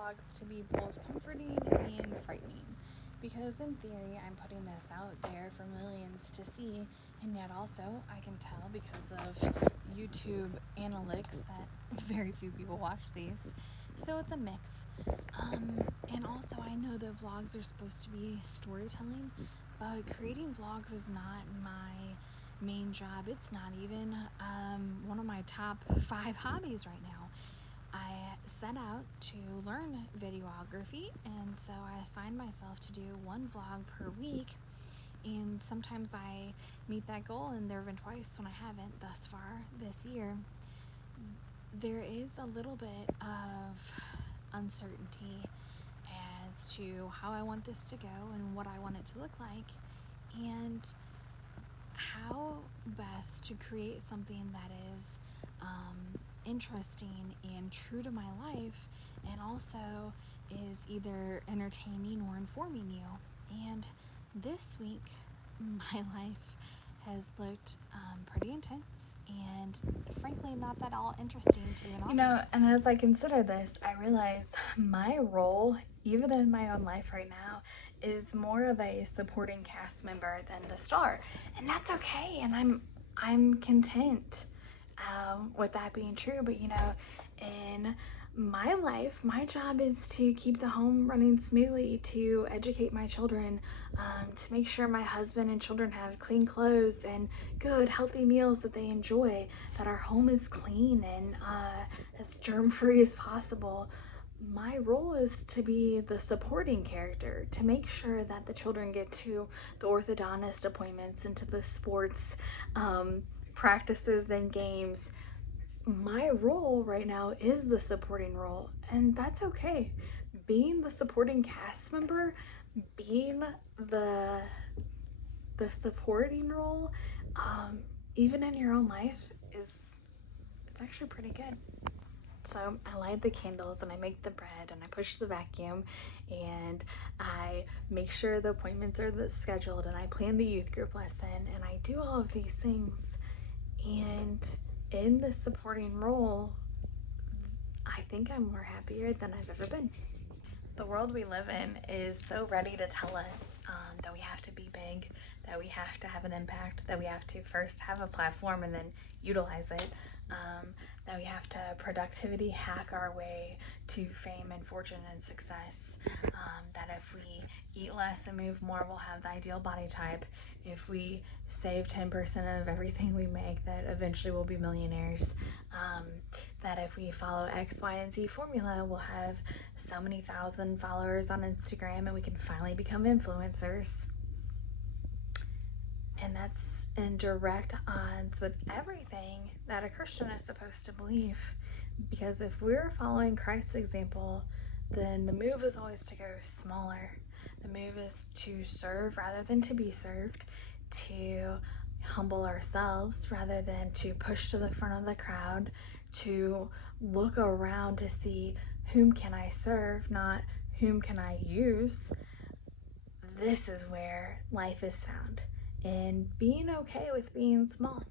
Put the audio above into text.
vlogs to be both comforting and frightening, because in theory I'm putting this out there for millions to see, and yet also I can tell because of YouTube analytics that very few people watch these, so it's a mix. And also I know that vlogs are supposed to be storytelling, but creating vlogs is not my main job. It's not even one of my top 5 hobbies right now. I set out to learn videography, and so I assigned myself to do 1 vlog per week, and sometimes I meet that goal, and there have been twice when I haven't thus far this year. There is a little bit of uncertainty as to how I want this to go and what I want it to look like, and how best to create something that is interesting and true to my life, and also is either entertaining or informing you. And this week my life has looked pretty intense and frankly not that all interesting to an audience. And as I consider this, I realize my role, even in my own life right now, is more of a supporting cast member than the star, and that's okay, and I'm content with that being true. But in my life, my job is to keep the home running smoothly, to educate my children, to make sure my husband and children have clean clothes and good healthy meals that they enjoy, that our home is clean and as germ-free as possible. My role is to be the supporting character, to make sure that the children get to the orthodontist appointments and to the sports practices and games. My role right now is the supporting role, and that's okay. Being the supporting cast member, being the supporting role, even in your own life, it's actually pretty good. So I light the candles, and I make the bread, and I push the vacuum, and I make sure the appointments are scheduled, and I plan the youth group lesson, and I do all of these things. And in this supporting role, I think I'm more happier than I've ever been. The world we live in is so ready to tell us that we have to be big, that we have to have an impact, that we have to first have a platform and then utilize it, that we have to productivity hack our way to fame and fortune and success, that if we eat less and move more, we'll have the ideal body type. If we save 10% of everything we make, that eventually we'll be millionaires. That if we follow X, Y, and Z formula, we'll have so many thousand followers on Instagram and we can finally become influencers. And that's in direct odds with everything that a Christian is supposed to believe. Because if we're following Christ's example, then the move is always to go smaller. The move is to serve rather than to be served, to humble ourselves rather than to push to the front of the crowd, to look around to see whom can I serve, not whom can I use. This is where life is found, in being okay with being small.